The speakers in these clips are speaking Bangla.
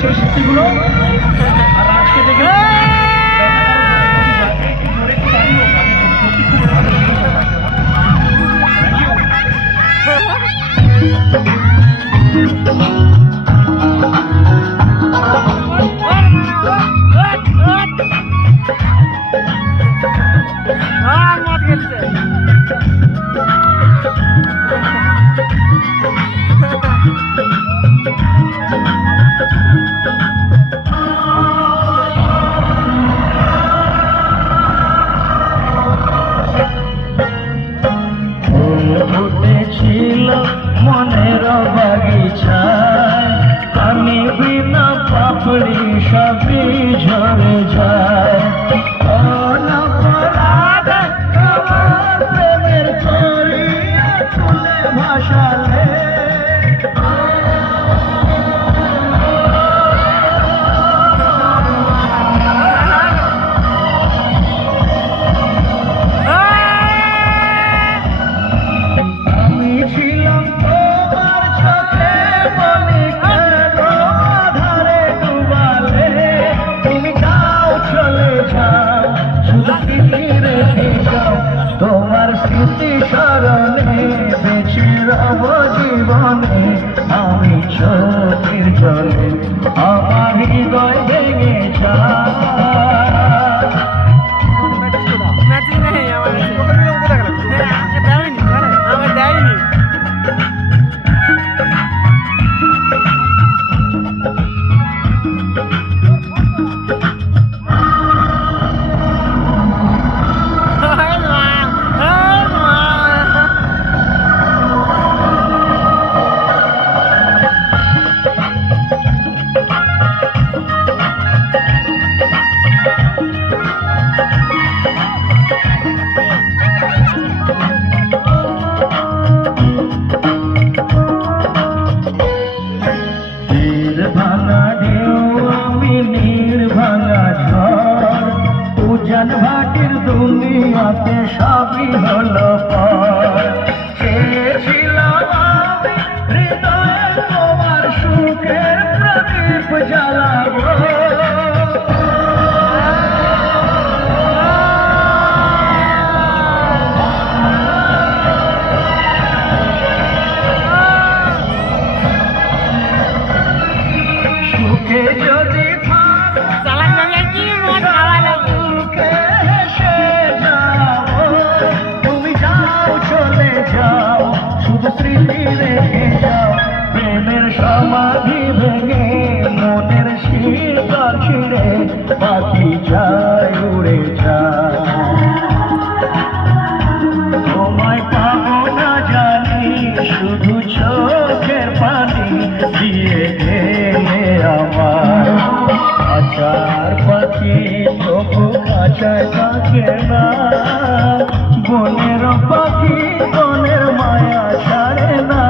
সেই স্মৃতিগুলো আর আজকে দেখে ছিল মনের বাগিচায় আমি বিনা পাপড়ি সবই ঝরে যায় প্রেমের তরিয়া ফুলে ভাসালে তোমার স্মৃতি স্মরণে বেঁচে রব জীবনে আমি চোখের জলে আমার হৃদয় ভেঙে ভাঙা ঢেউ আমি নীড় ভাঙা ঝড় উজান ভাটির দুনিয়াতে সবই হলো পর চেয়েছিলাম আমি হৃদয়ে তোমার সুখের প্রদীপ জ্বালাবো যদি তুমি যাও চলে যাও শুধু স্মৃতি রেখে যাও প্রেমের সমাধি ভেঙে মনের শিকড় ছিঁড়ে পাখি যায় উড়ে যায় তোমায় পাবো না জানি শুধু চোখের পানি দিয়ে গেলে আমার আচার পাখি তবু কাছায় থাকে না বনের পাখি বনের মায়া ছাড়ে না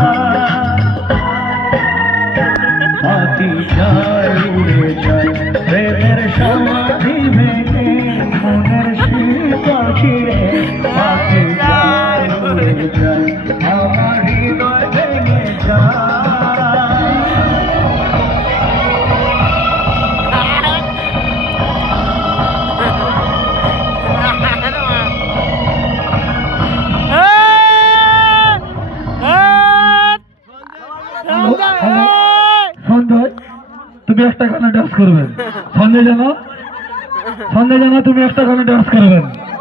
পাখি যায় উড়ে যায় প্রেমের সমাধি ভেঙে মনের শিকড় ছিঁড়ে পাখি যায় উড়ে যায় আমার হৃদয় ভেঙে যায় সঞ্জয় তুমি একটা গানে ডান্স করবেন সঞ্জয় জানা তুমি একটা গানে ডান্স করবেন।